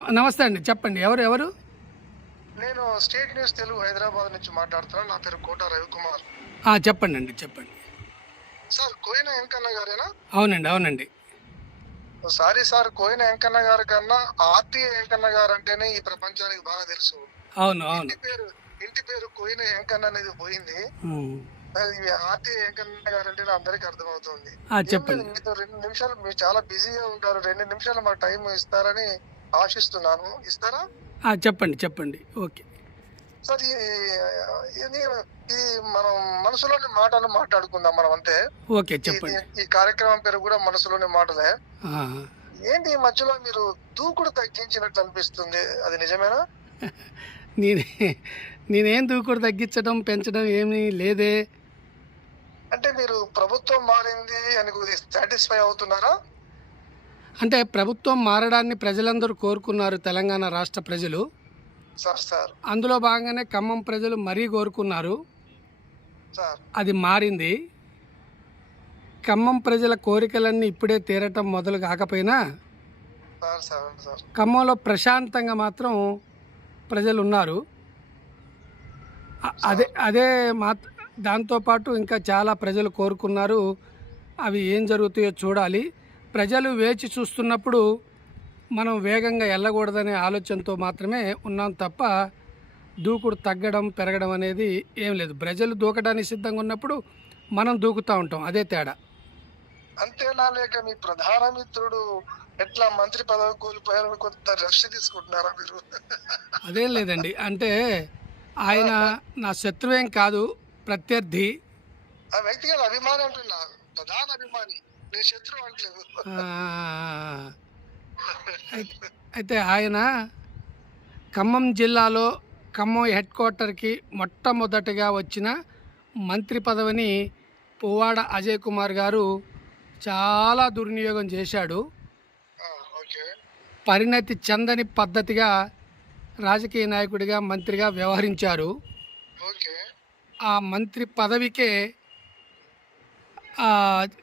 నమస్తే అండి చెప్పండి ఎవరు ఎవరు? నేను స్టేట్ న్యూస్ తెలుగు హైదరాబాద్ నుంచి మాట్లాడుతున్నాను నా పేరు కోట రవికుమార్. చెప్పండి అండి చెప్పండి. సార్ కోయిన వెంకన్న గారేనా? అవునండి అవునండి. సారీ సార్ కోయిన వెంకన్న గారి కన్నా ఆర్టీఏ వెంకన్న గారు అంటేనే ఈ ప్రపంచానికి బాగా తెలుసు. అవును అవును. ఇంటి పేరు ఇంటి పేరు కోయిన వెంకన్న అనేది పోయింది. ఆర్టీఏ వెంకన్న గారు అంటేనే అందరికి అర్థమవుతుంది. చెప్పండి. రెండు నిమిషాలు మీరు చాలా బిజీగా ఉంటారు రెండు నిమిషాలు మాకు టైం ఇస్తారని ఆశిస్తున్నాను. ఇస్తారా? చెప్పండి చెప్పండి. ఓకే. సార్ ఈ- ఇది ఇది మనం మనసులోని మాటలు మాట్లాడుకుందాం మనం అంతే. ఓకే చెప్పండి. ఈ- కార్యక్రమం పేరు కూడా మనసులోని మాటలే. ఏంటి ఈ మధ్యలో మీరు దూకుడు తగ్గించినట్లు అనిపిస్తుంది? అది నిజమేనా? నేనే నేనేం దూకుడు తగ్గించడం పెంచడం ఏమీ లేదే. అంటే మీరు ప్రభుత్వం మారింది అని సాటిస్ఫై అవుతున్నారా? అంటే ప్రభుత్వం మారడాన్ని ప్రజలందరూ కోరుకున్నారు తెలంగాణ రాష్ట్ర ప్రజలు. అందులో భాగంగానే ఖమ్మం ప్రజలు మరీ కోరుకున్నారు. అది మారింది. ఖమ్మం ప్రజల కోరికలన్నీ ఇప్పుడే తీరటం మొదలు కాకపోయినా ఖమ్మంలో ప్రశాంతంగా మాత్రం ప్రజలు ఉన్నారు అదే అదే మాత్ దాంతోపాటు ఇంకా చాలా ప్రజలు కోరుకున్నారు. అవి ఏం జరుగుతాయో చూడాలి. ప్రజలు వేచి చూస్తున్నప్పుడు మనం వేగంగా వెళ్ళకూడదనే ఆలోచనతో మాత్రమే ఉన్నాం తప్ప దూకుడు తగ్గడం పెరగడం అనేది ఏం లేదు. ప్రజలు దూకడానికి సిద్ధంగా ఉన్నప్పుడు మనం దూకుతూ ఉంటాం. అదే తేడా. అంతేనా లేక మీ ప్రధాన మిత్రుడు ఎట్లా మంత్రి పదవి కోల్పోయారని కొంత రెస్ట్ తీసుకుంటున్నారా మీరు? అదేం లేదండి. అంటే ఆయన నా శత్రువేం కాదు ప్రత్యర్థి. ఆ వ్యక్తిగత అభిమాని అంటున్నా. ప్రధాన అభిమాని. అయితే- ఆయన ఖమ్మం జిల్లాలో ఖమ్మం హెడ్ క్వార్టర్కి మొట్టమొదటిగా వచ్చిన మంత్రి పదవిని పువ్వాడ అజయ్ కుమార్ గారు చాలా దుర్వినియోగం చేశాడు. పరిణతి చెందని పద్ధతిగా రాజకీయ నాయకుడిగా మంత్రిగా వ్యవహరించారు. ఆ మంత్రి పదవికే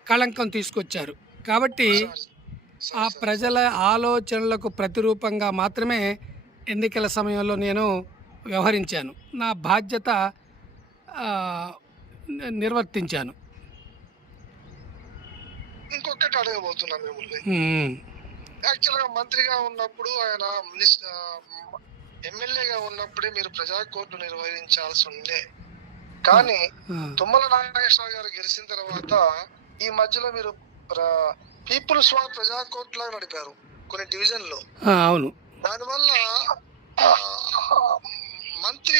కళంకం తీసుకొచ్చారు. కాబట్టి ఆ ప్రజల ఆలోచనలకు ప్రతిరూపంగా మాత్రమే ఎన్నికల సమయంలో నేను వ్యవహరించాను. నా బాధ్యత నిర్వర్తించాను. ఇంకొకటి అడగబోతున్నా మిమ్మల్ని. ఉమ్, యాక్చువల్గా మంత్రిగా ఉన్నప్పుడు ఆయన ఎమ్మెల్యేగా ఉన్నప్పుడే మీరు ప్రజా కోర్టు నిర్వహించాల్సి ఉండే కానీ తుమ్మల నాగేశ్వరరావు గారు గెలిచిన తర్వాత ఈ మధ్యలో మీరు పీపుల్స్ వార్ ప్రజా కోర్టు లాగా నడిపారు కొన్ని డివిజన్లు. అవును. దానివల్ల మంత్రి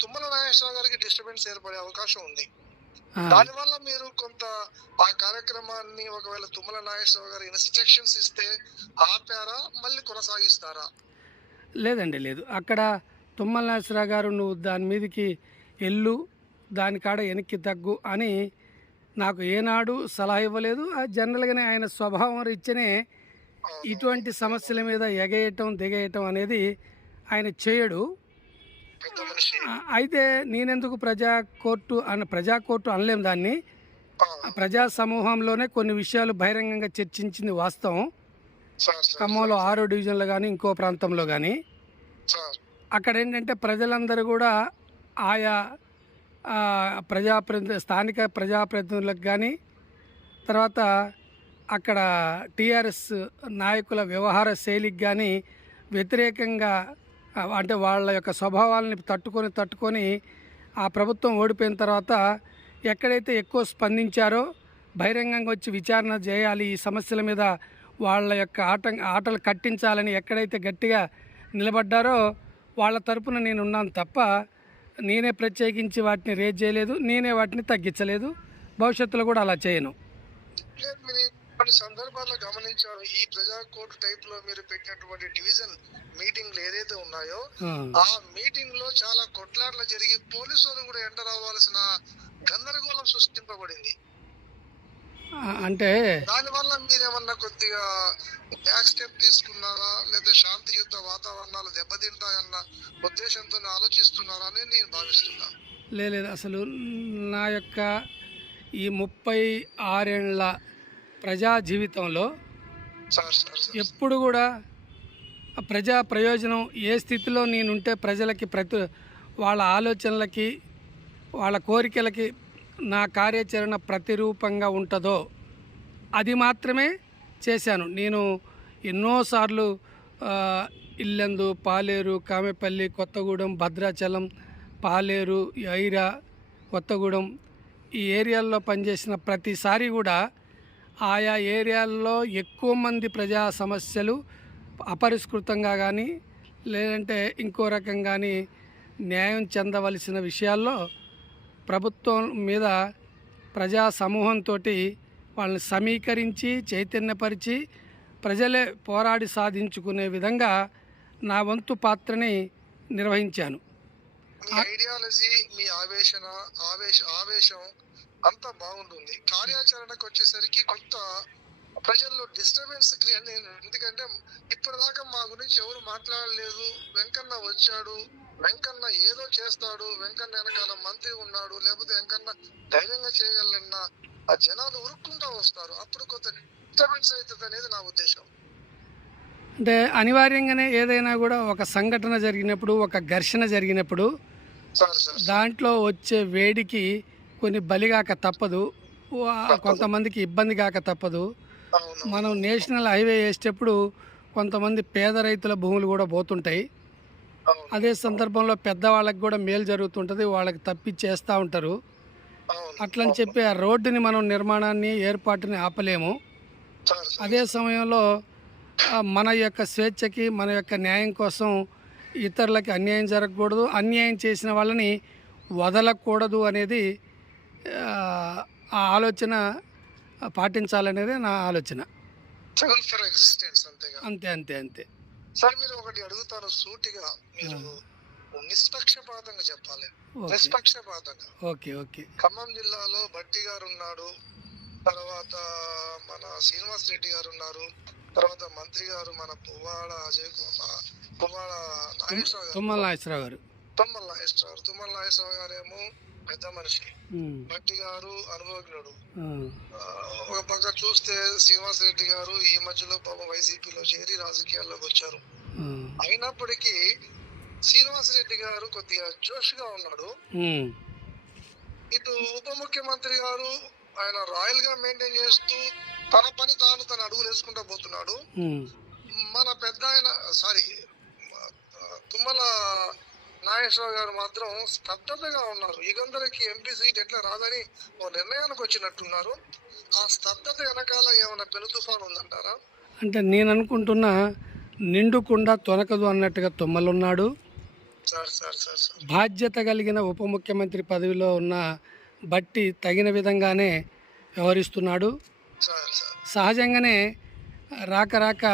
తుమ్మల నాగేశ్వరరావు గారికి డిస్టర్బెన్స్ ఏర్పడే అవకాశం ఉంది. దానివల్ల మీరు కొంత ఆ కార్యక్రమాన్ని ఒకవేళ తుమ్మల నాగేశ్వరరావు గారు ఇన్స్ట్రక్షన్స్ ఇస్తే ఆపారా మళ్ళీ కొనసాగిస్తారా? లేదండి లేదు. అక్కడ తుమ్మల నాగేశ్వరరావు గారు నువ్వు దాని మీదకి ఎల్లు దాని కాడ వెనక్కి తగ్గు అని నాకు ఏనాడు సలహా ఇవ్వలేదు. ఆ జనరల్గానే ఆయన స్వభావం రీత్యనే ఇటువంటి సమస్యల మీద ఎగేయటం దిగేయటం అనేది ఆయన చేయడు. అయితే నేనెందుకు ప్రజా కోర్టు అన్న ప్రజా కోర్టు అనలేం దాన్ని? ప్రజా సమూహంలోనే కొన్ని విషయాలు బహిరంగంగా చర్చించింది వాస్తవం. ఖమ్మంలో ఆరో డివిజన్లో కానీ ఇంకో ప్రాంతంలో కానీ అక్కడ ఏంటంటే ప్రజలందరూ కూడా ఆయా ప్రజాప్రతి స్థానిక ప్రజాప్రతినిధులకు కానీ తర్వాత అక్కడ టీఆర్ఎస్ నాయకుల వ్యవహార శైలికి కానీ వ్యతిరేకంగా అంటే వాళ్ళ యొక్క స్వభావాలని తట్టుకొని తట్టుకొని ఆ ప్రభుత్వం ఓడిపోయిన తర్వాత ఎక్కడైతే ఎక్కువ స్పందించారో బహిరంగంగా వచ్చి విచారణ చేయాలి ఈ సమస్యల మీద వాళ్ళ యొక్క ఆట ఆటలు కట్టించాలని ఎక్కడైతే గట్టిగా నిలబడ్డారో వాళ్ళ తరపున నేను ఉన్నాను తప్ప నేనే ప్రత్యేకించి వాటిని రేజ్ చేయలేదు నేనే వాటిని తగ్గించలేదు. భవిష్యత్తులో కూడా అలా చేయను. కొన్ని సందర్భాల్లో గమనించారు ఈ ప్రజా కోర్టు టైప్లో మీరు పెట్టినటువంటి డివిజన్ మీటింగ్లు ఏదైతే ఉన్నాయో ఆ, మీటింగ్లో చాలా కొట్లాటలు జరిగి పోలీసులు కూడా ఎంటర్ అవ్వాల్సిన గందరగోళం సృష్టింపబడింది. అంటే దానివల్ల మీరేమన్నా కొద్దిగా బ్యాక్ స్టెప్ తీసుకున్నారా? లేదా శాంతియుత వాతావరణాలు దెబ్బతింటాయన్న ఉద్దేశంతో ఆలోచిస్తున్నారా అని నేను భావిస్తున్నా. లే- లేదు అసలు నా యొక్క ఈ ముప్పై ఆరేళ్ళ ప్రజా జీవితంలో ఎప్పుడు కూడా ప్రజా ప్రయోజనం ఏ స్థితిలో నేనుంటే ప్రజలకి ప్రతి వాళ్ళ ఆలోచనలకి వాళ్ళ కోరికలకి నా కార్యాచరణ ప్రతిరూపంగా ఉంటుందో అది మాత్రమే చేశాను. నేను ఎన్నోసార్లు ఇల్లందు పాలేరు కామెపల్లి కొత్తగూడెం భద్రాచలం పాలేరు ఐరా కొత్తగూడెం ఈ ఏరియాల్లో పనిచేసిన ప్రతిసారి కూడా ఆయా ఏరియాల్లో ఎక్కువ మంది ప్రజా సమస్యలు అపరిష్కృతంగా కానీ లేదంటే ఇంకో రకం కానీ న్యాయం చెందవలసిన విషయాల్లో ప్రభుత్వం మీద ప్రజా సమూహంతో వాళ్ళని సమీకరించి చైతన్యపరిచి ప్రజలే పోరాడి సాధించుకునే విధంగా నా వంతు పాత్రని నిర్వహించాను. మీ ఐడియాలజీ మీ ఆవేశన ఆవేశ ఆవేశం అంతా బాగుంటుంది. కార్యాచరణకు వచ్చేసరికి కొంత ప్రజల్లో డిస్టర్బెన్స్ క్రియేట్ ఎందుకంటే ఇప్పటిదాకా మా గురించి ఎవరు మాట్లాడలేదు. వెంకన్న వచ్చాడు. వెంకన్న ఏదో చేస్తాడు వెంకన్న వెనకాల మంత్రి ఉన్నాడు లేకపోతే వెంకన్న ధైర్యంగా చేయగలన్న ఆ జనాలు ఉరుక్కుంటా వస్తారు. అప్పుడు కొంత డిస్టర్బెన్స్ అవుతుంది అనేది నా ఉద్దేశం. అంటే అనివార్యంగానే ఏదైనా కూడా ఒక సంఘటన జరిగినప్పుడు ఒక ఘర్షణ జరిగినప్పుడు సార్ సార్ దాంట్లో వచ్చే వేడికి కొన్ని బలిగాక తప్పదు. కొంతమందికి ఇబ్బంది కాక తప్పదు. మనం నేషనల్ హైవే వేసేటప్పుడు కొంతమంది పేద రైతుల భూములు కూడా పోతుంటాయి. అదే సందర్భంలో పెద్దవాళ్ళకి కూడా మేలు జరుగుతుంటుంది వాళ్ళకి తప్పిచ్చేస్తూ ఉంటారు. అట్లని చెప్పి ఆ రోడ్డుని మనం నిర్మాణాన్ని ఏర్పాటుని ఆపలేము. అదే సమయంలో మన యొక్క స్వేచ్ఛకి మన యొక్క న్యాయం కోసం ఇతరులకి అన్యాయం జరగకూడదు. అన్యాయం చేసిన వాళ్ళని వదలకూడదు అనేది ఆ, ఆలోచన పాటించాలనేది నా ఆలోచన. అంతే అంతే అంతే. సార్ మీరు ఒకటి అడుగుతాను సూటిగా. మీరు నిష్పక్షపాతంగా చెప్పాలి. నిష్పక్షపాతంగా. Okay okay. ఖమ్మం జిల్లాలో బట్టి గారు ఉన్నాడు తర్వాత మన శ్రీనివాస్ రెడ్డి గారు ఉన్నారు తర్వాత మంత్రి గారు మన పువ్వాడ అజయ్ కుమార్ పువ్వాడ నాగేశ్వరరావు గారు. తుమ్మల నాగేశ్వరరావు గారు. తుమ్మల నాగేశ్వరరావు గారు. పెద్ద మనిషి. బట్టి గారు అనుభవజ్ఞుడు. ఒక పక్క చూస్తే శ్రీనివాస్ రెడ్డి గారు ఈ మధ్యలో పాపం వైసీపీలో చేరి రాజకీయాల్లోకి వచ్చారు. అయినప్పటికీ శ్రీనివాస్ రెడ్డి గారు కొద్దిగా జోష్గా ఉన్నాడు ఇటు ఉప ముఖ్యమంత్రి గారు ఆయన రాయల్గా మెయింటైన్ చేస్తూ తన పని తాను తన అడుగులు వేసుకుంటూ పోతున్నాడు. మన పెద్ద ఆయన సారీ తుమ్మల నాగేశ్వరరావు గారు మాత్రం స్తబ్దతగా ఉన్నారు. యుగంధరకి ఎంపీ సీట్ ఎట్లా రాదని ఓ నిర్ణయానికి వచ్చినట్టున్నారు. ఆ స్తబ్దత వెనకాల ఏమైనా పెను తుఫాను ఉందంటారా? అంటే నేను అనుకుంటున్నా నిండుకుండా తొనకదు అన్నట్టుగా తుమ్మలున్నాడు. Sir sir sir sir. బాధ్యత కలిగిన ఉప ముఖ్యమంత్రి పదవిలో ఉన్న బట్టి తగిన విధంగానే వ్యవహరిస్తున్నాడు. Sir sir. సహజంగానే రాక రాక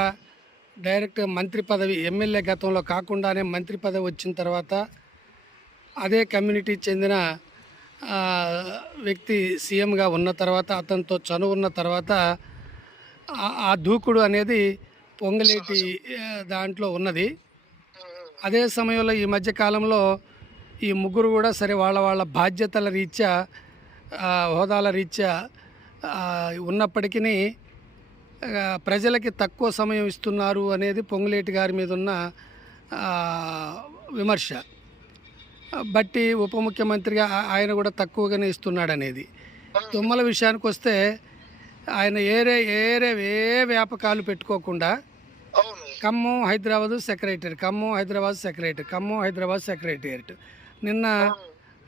డైరెక్ట్ మంత్రి పదవి ఎమ్మెల్యే గతంలో కాకుండానే మంత్రి పదవి వచ్చిన తర్వాత అదే కమ్యూనిటీ చెందిన వ్యక్తి సీఎంగా ఉన్న తర్వాత అతనితో చనువు ఉన్న తర్వాత ఆ- దూకుడు అనేది పొంగలేటి దాంట్లో ఉన్నది. అదే సమయంలో ఈ మధ్య కాలంలో ఈ ముగ్గురు కూడా సరే వాళ్ళ వాళ్ళ బాధ్యతల రీత్యా హోదాల రీత్యా ఉన్నప్పటికీ ప్రజలకి తక్కువ సమయం ఇస్తున్నారు అనేది పొంగులేటి గారి మీద ఉన్న విమర్శ. బట్టి ఉప ముఖ్యమంత్రిగా ఆయన కూడా తక్కువగానే ఇస్తున్నాడు అనేది తుమ్మల విషయానికి వస్తే ఆయన ఏరే ఏరే ఏ వ్యాపకాలు పెట్టుకోకుండా Khammam Hyderabad secretary Khammam Hyderabad secretary Khammam Hyderabad secretariat. నిన్న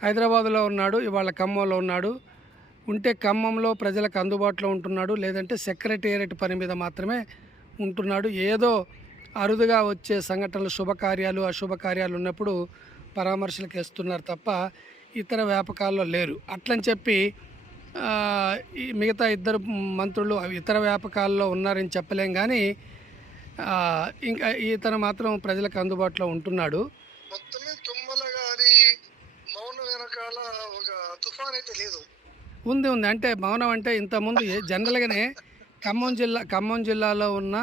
హైదరాబాద్లో ఉన్నాడు ఇవాళ ఖమ్మంలో ఉన్నాడు. ఉంటే ఖమ్మంలో ప్రజలకు అందుబాటులో ఉంటున్నాడు లేదంటే సెక్రటేరియట్ పని మీద మాత్రమే ఉంటున్నాడు. ఏదో అరుదుగా వచ్చే సంఘటనలు శుభకార్యాలు అశుభకార్యాలు ఉన్నప్పుడు పరామర్శలకు వేస్తున్నారు తప్ప ఇతర వ్యాపకాల్లో లేరు. అట్లని చెప్పి మిగతా ఇద్దరు మంత్రులు ఇతర వ్యాపకాల్లో ఉన్నారని చెప్పలేం కానీ ఇంకా ఇతను మాత్రం ప్రజలకు అందుబాటులో ఉంటున్నాడు. మొత్తమే తుమ్మల గారి మౌనం వెనకాల ఒక తుఫాన్ అయితే లేదు. ఉంది ఉంది. అంటే మౌనం అంటే ఇంతకుముందు జనరల్గానే ఖమ్మం జిల్లా ఖమ్మం జిల్లాలో ఉన్న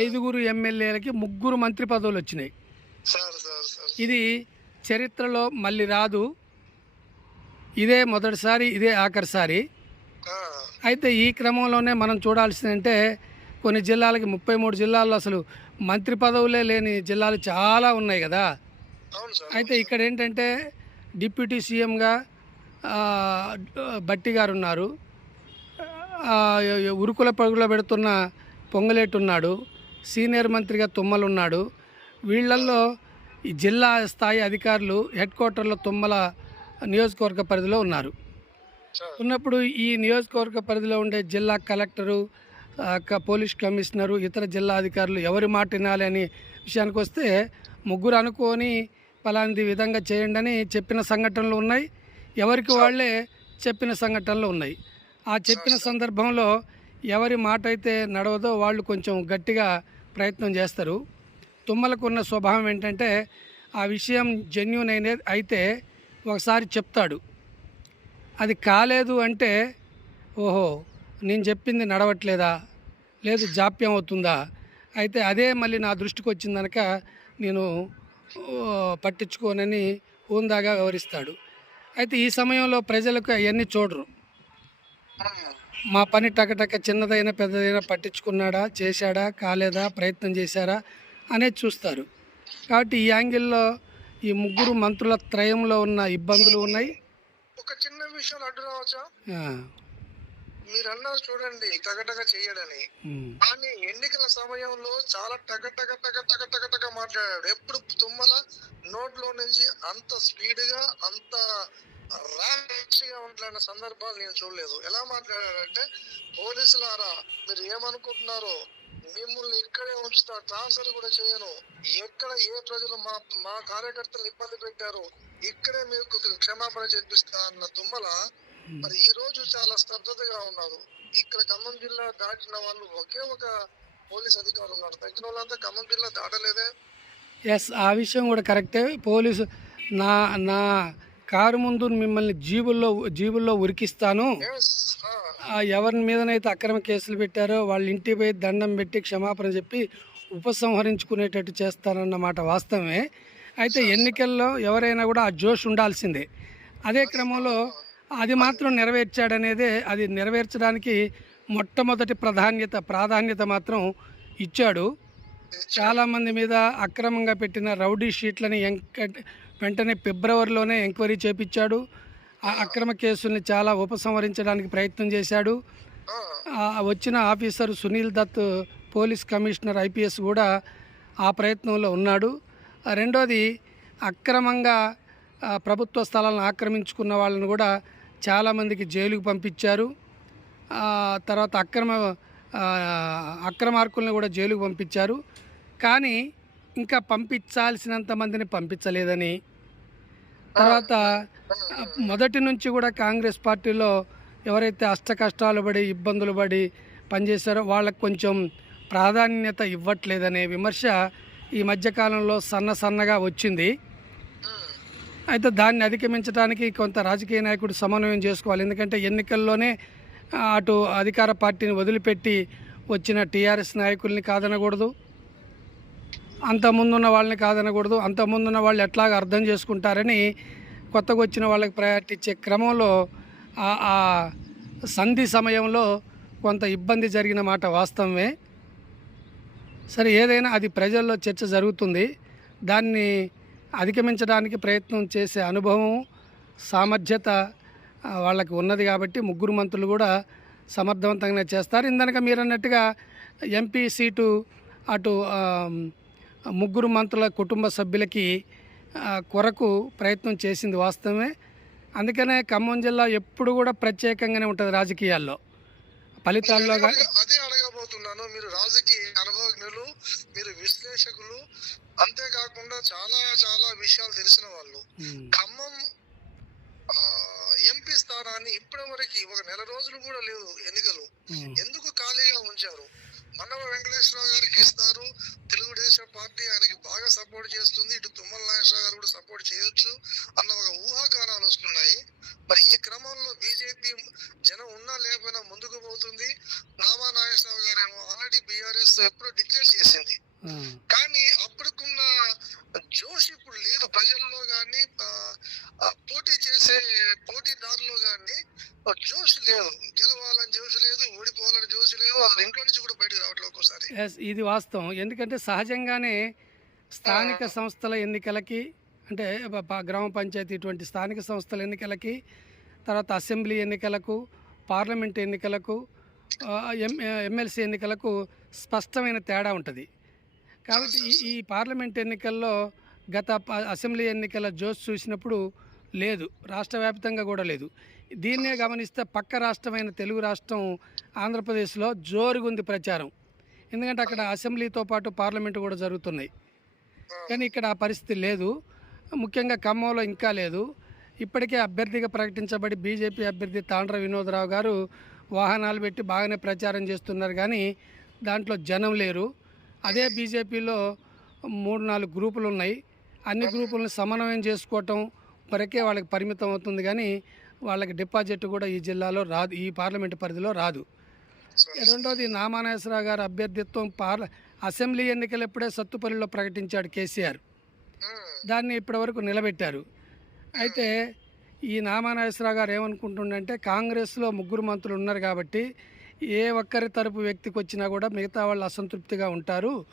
ఐదుగురు ఎమ్మెల్యేలకి ముగ్గురు మంత్రి పదవులు వచ్చినాయి. ఇది చరిత్రలో మళ్ళీ రాదు. ఇదే మొదటిసారి ఇదే ఆఖరిసారి. అయితే ఈ క్రమంలోనే మనం చూడాల్సిందంటే కొన్ని జిల్లాలకి ముప్పై మూడు జిల్లాల్లో అసలు మంత్రి పదవులే లేని జిల్లాలు చాలా ఉన్నాయి కదా. అయితే ఇక్కడ ఏంటంటే డిప్యూటీ సీఎంగా బట్టి గారు ఉన్నారు ఉరుకుల పరుగులో పెడుతున్న పొంగలేటి ఉన్నాడు సీనియర్ మంత్రిగా తుమ్మల ఉన్నాడు వీళ్ళల్లో ఈ జిల్లా స్థాయి అధికారులు హెడ్ క్వార్టర్లో తుమ్మల నియోజకవర్గ పరిధిలో ఉన్నారు. ఉన్నప్పుడు ఈ నియోజకవర్గ పరిధిలో ఉండే జిల్లా కలెక్టరు పోలీస్ కమిషనరు ఇతర జిల్లా అధికారులు ఎవరి మాట వినాలి అని విషయానికి వస్తే ముగ్గురు అనుకొని పలాంటి విధంగా చేయండి అని చెప్పిన సంఘటనలు ఉన్నాయి. ఎవరికి వాళ్ళే చెప్పిన సంఘటనలు ఉన్నాయి. ఆ చెప్పిన సందర్భంలో ఎవరి మాట అయితే నడవదో వాళ్ళు కొంచెం గట్టిగా ప్రయత్నం చేస్తారు. తుమ్మలకు ఉన్న స్వభావం ఏంటంటే ఆ విషయం జెన్యున్ అయినది అయితే ఒకసారి చెప్తాడు. అది కాలేదు అంటే ఓహో నేను చెప్పింది నడవట్లేదా? లేదు జాప్యం అవుతుందా? అయితే అదే మళ్ళీ నా దృష్టికి వచ్చిందనక నేను పట్టించుకోనని హోందాగా వివరిస్తాడు. అయితే ఈ సమయంలో ప్రజలకు అవన్నీ చూడరు. మా పని టకటక చిన్నదైనా పెద్దదైనా పట్టించుకున్నాడా చేశాడా కాలేదా ప్రయత్నం చేశారా అనేది చూస్తారు. కాబట్టి ఈ యాంగిల్లో ఈ ముగ్గురు మంత్రుల త్రయంలో ఉన్న ఇబ్బందులు ఉన్నాయి. ఒక చిన్న విషయం అడ్డు రావచ్చా? ఆ, మీరు అన్నారు చూడండి టగటగ చేయడని కానీ ఎన్నికల సమయంలో చాలా టగ టగ టగ టగ టగ టగ మాట్లాడాడు. ఎప్పుడు తుమ్మల నోట్లో నుంచి అంత స్పీడ్గా అంత ర్యాష్గా మాట్లాడిన సందర్భాలు నేను చూడలేదు. ఎలా మాట్లాడాడంటే పోలీసులారా మీరు ఏమనుకుంటున్నారో మిమ్మల్ని ఇక్కడే ఉంచుతా ట్రాన్స్ఫర్ కూడా చేయను. ఎక్కడ ఏ ప్రజలు మా మా కార్యకర్తలు ఇబ్బంది పెట్టారో ఇక్కడే మీకు క్షమాపణ చెప్పిస్తా అన్న తుమ్మల మరి ఈ రోజు చాలా స్తబ్దతగా ఉన్నారు. ఇక్కడ ఖమ్మం జిల్లా దాటిన వాళ్ళు ఒకే ఒక పోలీస్ అధికారి ఉన్నారు. తగ్గిన వాళ్ళంతా ఖమ్మం జిల్లా దాటలేదే? ఎస్ ఆ విషయం కూడా కరెక్టే. పోలీసు నా నా కారు ముందు మిమ్మల్ని జీబుల్లో జీబుల్లో ఉరికిస్తాను. ఎవరి మీదనైతే అక్రమ కేసులు పెట్టారో వాళ్ళ ఇంటికి పోయి దండం పెట్టి క్షమాపణ చెప్పి ఉపసంహరించుకునేటట్టు చేస్తానన్నమాట వాస్తవమే. అయితే ఎన్నికల్లో ఎవరైనా కూడా ఆ జోష్ ఉండాల్సిందే. అదే క్రమంలో అది మాత్రం నెరవేర్చాడనేదే అది నెరవేర్చడానికి మొట్టమొదటి ప్రాధాన్యత ప్రాధాన్యత మాత్రం ఇచ్చాడు. చాలామంది మీద అక్రమంగా పెట్టిన రౌడీ షీట్లని ఎంక వెంటనే ఫిబ్రవరిలోనే ఎంక్వైరీ చేపించాడు. ఆ అక్రమ కేసుల్ని చాలా ఉపసంహరించడానికి ప్రయత్నం చేశాడు. వచ్చిన officer Sunil Dutt police commissioner IPS కూడా ఆ ప్రయత్నంలో ఉన్నాడు. రెండోది అక్రమంగా ప్రభుత్వ స్థలాలను ఆక్రమించుకున్న వాళ్ళని కూడా చాలామందికి జైలుకు పంపించారు. తర్వాత అక్రమ అక్రమార్కులను అక్రమార్కుల్ని కూడా జైలుకు పంపించారు. కానీ ఇంకా పంపించాల్సినంత మందిని పంపించలేదని. తర్వాత మొదటి నుంచి కూడా కాంగ్రెస్ పార్టీలో ఎవరైతే అష్ట కష్టాలు పడి ఇబ్బందులు పడి పనిచేశారో వాళ్ళకు కొంచెం ప్రాధాన్యత ఇవ్వట్లేదనే విమర్శ ఈ మధ్యకాలంలో సన్న సన్నగా వచ్చింది. అయితే దాన్ని అధిగమించడానికి కొంత రాజకీయ నాయకుడు సమన్వయం చేసుకోవాలి. ఎందుకంటే ఎన్నికల్లోనే అటు అధికార పార్టీని వదిలిపెట్టి వచ్చిన టీఆర్ఎస్ నాయకుల్ని కాదనకూడదు. అంత ముందున్న వాళ్ళని కాదనకూడదు. అంత ముందున్న వాళ్ళు ఎట్లాగ అర్థం చేసుకుంటారని కొత్తగా వచ్చిన వాళ్ళకి ప్రయారిటీ ఇచ్చే క్రమంలో ఆ సంధి సమయంలో కొంత ఇబ్బంది జరిగిన మాట వాస్తవమే. సరే ఏదైనా అది ప్రజల్లో చర్చ జరుగుతుంది. దాన్ని అధిగమించడానికి ప్రయత్నం చేసే అనుభవం సామర్థ్యత వాళ్ళకి ఉన్నది కాబట్టి ముగ్గురు మంత్రులు కూడా సమర్థవంతంగా చేస్తారు. ఇందనక మీరు అన్నట్టుగా ఎంపీ సీటు అటు ముగ్గురు మంత్రుల కుటుంబ సభ్యులకి కొరకు ప్రయత్నం చేసింది వాస్తవమే. అందుకనే ఖమ్మం జిల్లా ఎప్పుడు కూడా ప్రత్యేకంగానే ఉంటుంది రాజకీయాల్లో. ఫలితాల్లో అదే అడగబోతున్నాను. మీరు రాజకీయ అనుభవజ్ఞులు మీరు విశ్లేషకులు అంతేకాకుండా చాలా చాలా విషయాలు తెలిసిన వాళ్ళు. ఖమ్మం ఎంపీ స్థానాన్ని ఇప్పటి వరకు ఒక నెల రోజులు కూడా లేదు ఎన్నికలు. ఎందుకు ఖాళీగా ఉంచారు? మన్నవ వెంకటేశ్వరరావు గారికి ఇస్తారు. తెలుగుదేశం పార్టీ ఆయనకి బాగా సపోర్ట్ చేస్తుంది. ఇటు తుమ్మల నాగేశ్వరరావు గారు కూడా సపోర్ట్ చేయొచ్చు అన్న ఒక ఊహాగానాలు వస్తున్నాయి. మరి ఈ క్రమంలో బీజేపీ జనం ఉన్నా లేకపోయినా ముందుకు పోతుంది. నామా నాగేశ్వరరావు గారు ఏమో ఆల్రెడీ బీఆర్ఎస్ ఎప్పుడో డిక్లేర్ చేసింది. కానీ అప్పటికున్న జోష్ ఇప్పుడు లేదు. ప్రజల్లో కానీ పోటీ చేసే పోటీదారులు కానీ జోష్ లేదు. గెలవాలని జోష్ లేదు ఓడిపోవాలని జోష్ లేదు. అసలు ఇంట్లో నుంచి కూడా బయటకు రావట్లేదు ఒక్కోసారి. ఇది వాస్తవం. ఎందుకంటే సహజంగానే స్థానిక సంస్థల ఎన్నికలకి అంటే గ్రామ పంచాయతీ ఇటువంటి స్థానిక సంస్థల ఎన్నికలకి తర్వాత అసెంబ్లీ ఎన్నికలకు పార్లమెంట్ ఎన్నికలకు ఎమ్మెల్సీ ఎన్నికలకు స్పష్టమైన తేడా ఉంటుంది. కాబట్టి ఈ పార్లమెంట్ ఎన్నికల్లో గత అసెంబ్లీ ఎన్నికల జోష్ చూసినప్పుడు లేదు. రాష్ట్ర వ్యాప్తంగా కూడా లేదు. దీన్నే గమనిస్తే పక్క రాష్ట్రమైన తెలుగు రాష్ట్రం ఆంధ్రప్రదేశ్లో జోరుగుంది ప్రచారం. ఎందుకంటే అక్కడ అసెంబ్లీతో పాటు పార్లమెంట్ కూడా జరుగుతున్నాయి. కానీ ఇక్కడ ఆ పరిస్థితి లేదు. ముఖ్యంగా ఖమ్మంలో ఇంకా లేదు. ఇప్పటికే అభ్యర్థిగా ప్రకటించబడి బీజేపీ అభ్యర్థి తాండ్ర వినోదరావు గారు వాహనాలు పెట్టి బాగానే ప్రచారం చేస్తున్నారు. కానీ దాంట్లో జనం లేరు. అదే బీజేపీలో మూడు నాలుగు గ్రూపులు ఉన్నాయి. అన్ని గ్రూపులను సమన్వయం చేసుకోవటం వరకే వాళ్ళకి పరిమితం అవుతుంది కానీ వాళ్ళకి డిపాజిట్ కూడా ఈ జిల్లాలో రాదు ఈ పార్లమెంటు పరిధిలో రాదు. రెండోది నామానేశ్వరరావు గారు అభ్యర్థిత్వం పార్ల అసెంబ్లీ ఎన్నికలు ఎప్పుడే సత్తుపల్లిలో ప్రకటించాడు కేసీఆర్. దాన్ని ఇప్పటివరకు నిలబెట్టారు. అయితే ఈ నామానాగేశ్వరరావు గారు ఏమనుకుంటుండంటే కాంగ్రెస్లో ముగ్గురు మంత్రులు ఉన్నారు కాబట్టి ఏ ఒక్కరి తరపు వ్యక్తికి వచ్చినా కూడా మిగతా వాళ్ళు అసంతృప్తిగా ఉంటారు.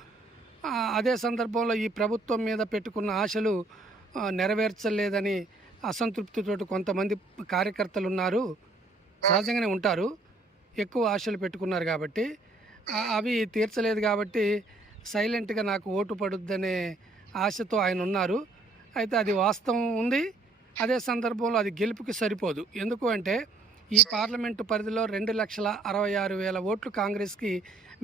అదే సందర్భంలో ఈ ప్రభుత్వం మీద పెట్టుకున్న ఆశలు నెరవేర్చలేదని అసంతృప్తితోటి కొంతమంది కార్యకర్తలు ఉన్నారు. సహజంగానే ఉంటారు. ఎక్కువ ఆశలు పెట్టుకున్నారు కాబట్టి. అవి తీర్చలేదు కాబట్టి సైలెంట్గా నాకు ఓటు పడుద్దనే ఆశతో ఆయన ఉన్నారు. అయితే అది వాస్తవం ఉంది. అదే సందర్భంలో అది గెలుపుకి సరిపోదు. ఎందుకు అంటే ఈ పార్లమెంటు పరిధిలో రెండు లక్షల అరవై ఆరు వేల ఓట్లు కాంగ్రెస్కి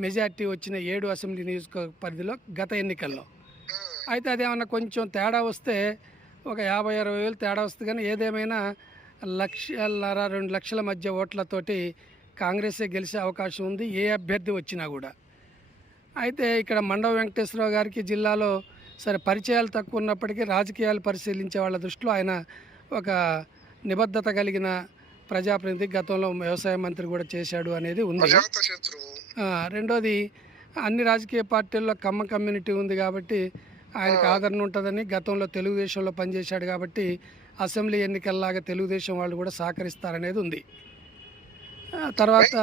మెజార్టీ వచ్చిన ఏడు అసెంబ్లీ నియోజకవర్గ పరిధిలో గత ఎన్నికల్లో. అయితే అదేమన్నా కొంచెం తేడా వస్తే ఒక యాభై అరవై వేలు తేడా వస్తుంది కానీ ఏదేమైనా లక్షన్నర రెండు లక్షల మధ్య ఓట్లతోటి కాంగ్రెసే గెలిచే అవకాశం ఉంది ఏ అభ్యర్థి వచ్చినా కూడా. అయితే ఇక్కడ మండవ వెంకటేశ్వరరావు గారికి జిల్లాలో సరే పరిచయాలు తక్కువ ఉన్నప్పటికీ రాజకీయాలు పరిశీలించే వాళ్ళ దృష్టిలో ఆయన ఒక నిబద్ధత కలిగిన ప్రజాప్రతినిధి గతంలో వ్యవసాయ మంత్రి కూడా చేశాడు అనేది ఉంది. రెండోది అన్ని రాజకీయ పార్టీల్లో కమ్మ కమ్యూనిటీ ఉంది కాబట్టి ఆయనకు ఆదరణ ఉంటుందని గతంలో తెలుగుదేశంలో పనిచేశాడు కాబట్టి అసెంబ్లీ ఎన్నికల్లాగా తెలుగుదేశం వాళ్ళు కూడా సహకరిస్తారనేది ఉంది. తర్వాత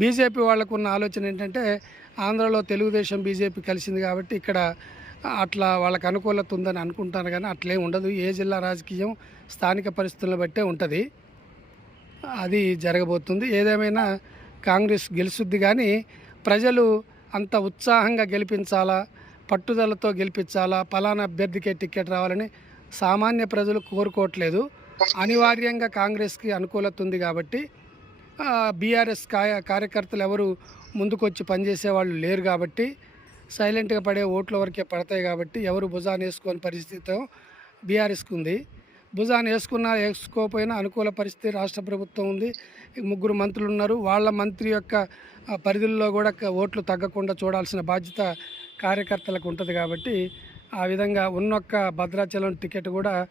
బీజేపీ వాళ్ళకు ఉన్న ఆలోచన ఏంటంటే ఆంధ్రలో తెలుగుదేశం బీజేపీ కలిసింది కాబట్టి ఇక్కడ అట్లా వాళ్ళకి అనుకూలత ఉందని అనుకుంటాను కానీ అట్లేం ఉండదు. ఏ జిల్లా రాజకీయం స్థానిక పరిస్థితులను బట్టే ఉంటుంది. అది జరగబోతుంది. ఏదేమైనా కాంగ్రెస్ గెలుస్తుంది కానీ ప్రజలు అంత ఉత్సాహంగా గెలిపించాలా పట్టుదలతో గెలిపించాలా ఫలానా అభ్యర్థికే టికెట్ రావాలని సామాన్య ప్రజలు కోరుకోవట్లేదు. అనివార్యంగా కాంగ్రెస్కి అనుకూలత ఉంది కాబట్టి బీఆర్ఎస్ కాయ కార్యకర్తలు ఎవరు ముందుకొచ్చి పనిచేసే వాళ్ళు లేరు కాబట్టి సైలెంట్గా పడే ఓట్ల వరకే పడతాయి కాబట్టి ఎవరు భుజాన్ని వేసుకొని పరిస్థితి బీఆర్ఎస్కి ఉంది. భుజాన్ని వేసుకున్నా వేసుకోకపోయినా అనుకూల పరిస్థితి రాష్ట్ర ప్రభుత్వం ఉంది. ముగ్గురు మంత్రులు ఉన్నారు. వాళ్ళ మంత్రి యొక్క పరిధుల్లో కూడా ఓట్లు తగ్గకుండా చూడాల్సిన బాధ్యత కార్యకర్తలకు ఉంటుంది కాబట్టి ఆ విధంగా ఉన్నొక్క భద్రాచలం టికెట్ కూడా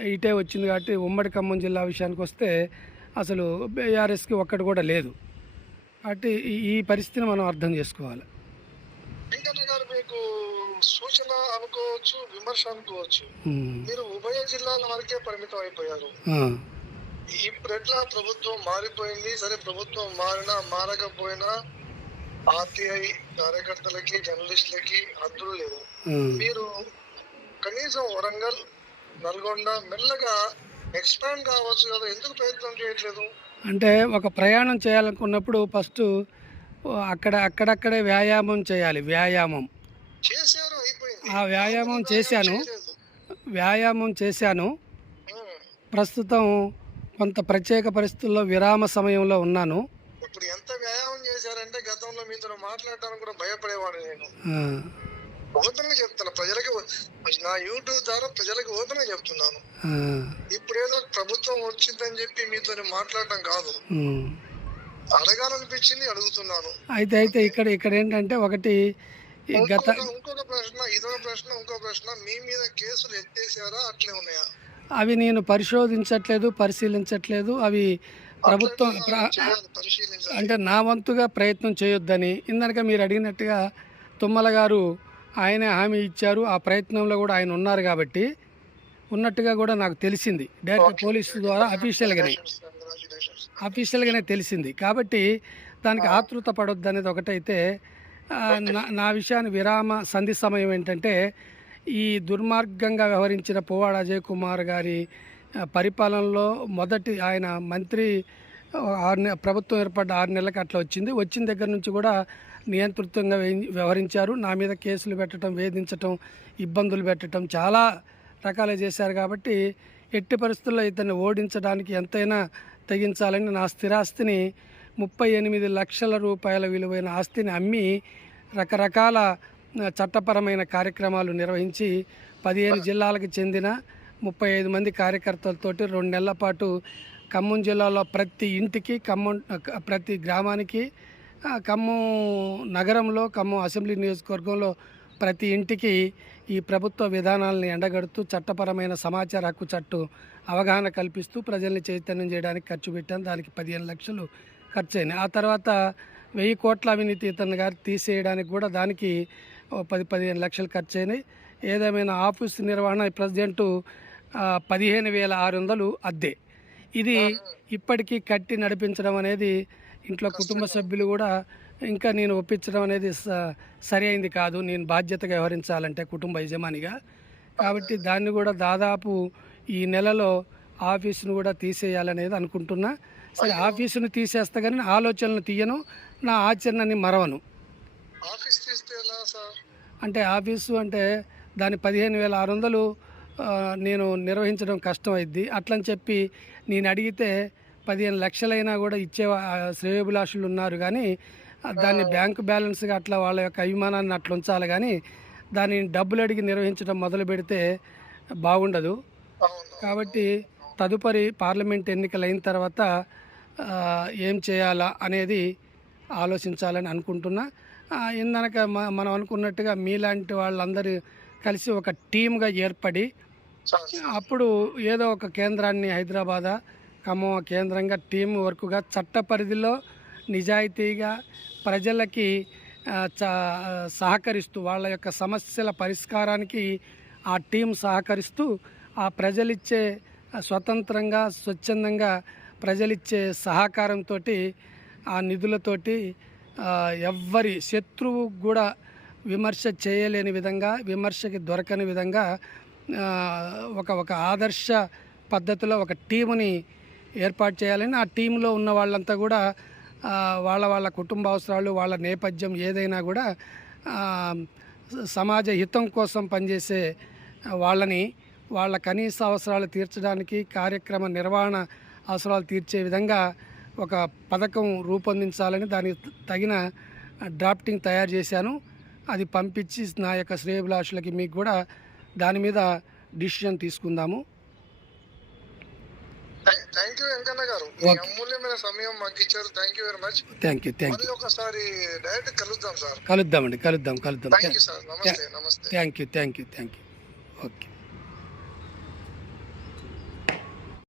ఇటే వచ్చింది కాబట్టి ఉమ్మడి ఖమ్మం జిల్లా విషయానికి వస్తే అసలు బీఆర్ఎస్కి ఒక్కటి కూడా లేదు. కాబట్టి ఈ- ఈ పరిస్థితిని మనం అర్థం చేసుకోవాలి. మీకు సూచన అనుకోవచ్చు విమర్శ అనుకోవచ్చు. మీరు ఉభయ జిల్లాల వరకే పరిమితం అయిపోయారు ఆ. ఇప్పుడు ఎట్లా ప్రభుత్వం మారిపోయింది. సరే ప్రభుత్వం మారినా మారకపోయినా ఆర్టీఐ కార్యకర్తలకి జర్నలిస్టులకి హద్దులు లేవు. ఆ. మీరు కనీసం వరంగల్ నల్గొండ మెల్లగా ఎక్స్పాండ్ కావచ్చు కదా. ఎందుకు ప్రయత్నం చేయట్లేదు? అంటే ఒక ప్రయాణం చేయాలనుకున్నప్పుడు ఫస్ట్ అక్కడ అక్కడక్కడే వ్యాయామం చేయాలి. వ్యాయామం. ఆ వ్యాయామం చేశాను. వ్యాయామం చేశాను. ప్రస్తుతం కొంత ప్రత్యేక పరిస్థితుల్లో విరామ సమయంలో ఉన్నాను. ఇప్పుడు ఎంత వ్యాయామం చేశారంటే గతంలో మీతో మాట్లాడడానికి కూడా భయపడేవాడు నేను. ఆ, ఓపెన్ చెప్తాను ప్రజలకు నా యూట్యూబ్ ద్వారా ప్రజలకు ఓపెన్ చెప్తున్నాను. ఆ, ఇప్పుడు ఏదో ప్రభుత్వం వచ్చిందని చెప్పి మీతో మాట్లాడడం కాదు. అడగాలనిపించింది అడుగుతున్నాను. అయితే అయితే ఇక్కడ ఇక్కడ ఏంటంటే ఒకటి గత ఇంకొక ప్రశ్న ఇదొక ప్రశ్న ఇంకో ప్రశ్న. మీ మీద కేసులు ఎత్తేసారా అట్లే ఉన్నాయా? అవి నేను పరిశోధించట్లేదు పరిశీలించట్లేదు. అవి ప్రభుత్వం అంటే నా వంతుగా ప్రయత్నం చేయొద్దని. ఇందనక మీరు అడిగినట్టుగా తుమ్మల గారు ఆయనే హామీ ఇచ్చారు. ఆ ప్రయత్నంలో కూడా ఆయన ఉన్నారు కాబట్టి ఉన్నట్టుగా కూడా నాకు తెలిసింది. డైరెక్ట్ పోలీసు ద్వారా అఫీషియల్గానే. అఫీషియల్గానే తెలిసింది. కాబట్టి దానికి ఆతృత పడొద్దు అనేది ఒకటైతే నా నా విషయాన్ని విరామ సంధి సమయం ఏంటంటే ఈ దుర్మార్గంగా వ్యవహరించిన పువ్వాడ అజయ్ కుమార్ గారి పరిపాలనలో మొదటి ఆయన మంత్రి ఆరు నె ప్రభుత్వం ఏర్పడ్డ ఆరు నెలలకు అట్లా వచ్చింది. వచ్చిన దగ్గర నుంచి కూడా నియంతృత్వంగా వ్యవహరించారు. నా మీద కేసులు పెట్టడం వేధించటం ఇబ్బందులు పెట్టడం చాలా రకాలు చేశారు కాబట్టి ఎట్టి పరిస్థితుల్లో ఇతన్ని ఓడించడానికి ఎంతైనా తెగించాలని నా స్థిరాస్తిని ముప్పై ఎనిమిది లక్షల రూపాయల విలువైన ఆస్తిని అమ్మి రకరకాల చట్టపరమైన కార్యక్రమాలు నిర్వహించి పదిహేను జిల్లాలకు చెందిన ముప్పై ఐదు మంది కార్యకర్తలతోటి రెండు నెలల పాటు ఖమ్మం జిల్లాలో ప్రతి ఇంటికి ఖమ్మం ప్రతి గ్రామానికి ఖమ్మం నగరంలో ఖమ్మం అసెంబ్లీ నియోజకవర్గంలో ప్రతి ఇంటికి ఈ ప్రభుత్వ విధానాలను ఎండగడుతూ చట్టపరమైన సమాచార హక్కు చట్టు అవగాహన కల్పిస్తూ ప్రజల్ని చైతన్యం చేయడానికి ఖర్చు పెట్టాను దానికి పదిహేను లక్షలు ఖర్చు అయినాయి ఆ తర్వాత వెయ్యి కోట్ల అవినీతి ఇతను గారు తీసేయడానికి కూడా దానికి పది పదిహేను లక్షలు ఖర్చు అయినాయి ఏదేమైనా ఆఫీస్ నిర్వహణ ప్రజెంటు పదిహేను వేల ఆరు వందలు అద్దె. ఇది ఇప్పటికీ కట్టి నడిపించడం అనేది ఇంట్లో కుటుంబ సభ్యులు కూడా ఇంకా నేను ఒప్పించడం అనేది స- సరి అయింది కాదు. నేను బాధ్యతగా వ్యవహరించాలంటే కుటుంబ యజమానిగా. కాబట్టి దాన్ని కూడా దాదాపు ఈ నెలలో ఆఫీసును కూడా తీసేయాలనేది అనుకుంటున్నా. సరే ఆఫీసును తీసేస్తా కానీ నా ఆలోచనలు తీయను నా ఆచరణని మరవను. ఆఫీస్ తీస్తే ఎలా సార్? అంటే ఆఫీసు అంటే దాని పదిహేను వేల ఆరు వందలు నేను నిర్వహించడం కష్టం అయింది అట్లని చెప్పి నేను అడిగితే పదిహేను లక్షలైనా కూడా ఇచ్చే శ్రేయోభిలాషులు ఉన్నారు కానీ దాన్ని బ్యాంక్ బ్యాలెన్స్గా అట్లా వాళ్ళ యొక్క అభిమానాన్ని అట్లా ఉంచాలి కానీ దాన్ని డబ్బులు అడిగి నిర్వహించడం మొదలు పెడితే బాగుండదు. కాబట్టి తదుపరి పార్లమెంట్ ఎన్నికలు అయిన తర్వాత ఏం చేయాలా అనేది ఆలోచించాలని అనుకుంటున్నా. ఇందనక మనం అనుకున్నట్టుగా మీలాంటి వాళ్ళందరూ కలిసి ఒక టీమ్గా ఏర్పడి అప్పుడు ఏదో ఒక కేంద్రాన్ని హైదరాబాద్ ఖమ్మం కేంద్రంగా టీం వర్క్గా చట్ట పరిధిలో నిజాయితీగా ప్రజలకి చ సహకరిస్తూ వాళ్ళ యొక్క సమస్యల పరిష్కారానికి ఆ టీం సహకరిస్తూ ఆ ప్రజలిచ్చే స్వతంత్రంగా స్వచ్ఛందంగా ప్రజలిచ్చే సహకారంతో ఆ నిధులతోటి ఎవ్వరి శత్రువు కూడా విమర్శ చేయలేని విధంగా విమర్శకి దొరకని విధంగా ఒక ఒక ఆదర్శ పద్ధతిలో ఒక టీముని ఏర్పాటు చేయాలని ఆ టీంలో ఉన్న వాళ్ళంతా కూడా వాళ్ళ వాళ్ళ కుటుంబ అవసరాలు వాళ్ళ నేపథ్యం ఏదైనా కూడా సమాజ హితం కోసం పనిచేసే వాళ్ళని వాళ్ళ కనీస అవసరాలు తీర్చడానికి కార్యక్రమ నిర్వహణ అవసరాలు తీర్చే విధంగా ఒక పథకం రూపొందించాలని దానికి తగిన డ్రాఫ్టింగ్ తయారు చేశాను. అది పంపించి నా యొక్క శ్రేయభిలాషులకి మీకు కూడా దాని మీద డిసిషన్ తీసుకుందాము. థ్యాంక్ యూ వెంకన్న గారు. మీ Okay. అమూల్యమైన సమయం మాకు ఇచ్చారు. Thank you very much. Thank you thank you. ఒకసారి డైరెక్ట్ కలుద్దాం సార్. కలుద్దామండి కలుద్దాం కలుద్దాం. Thank you sir. నమస్తే నమస్తే. Thank you thank you thank you. Okay.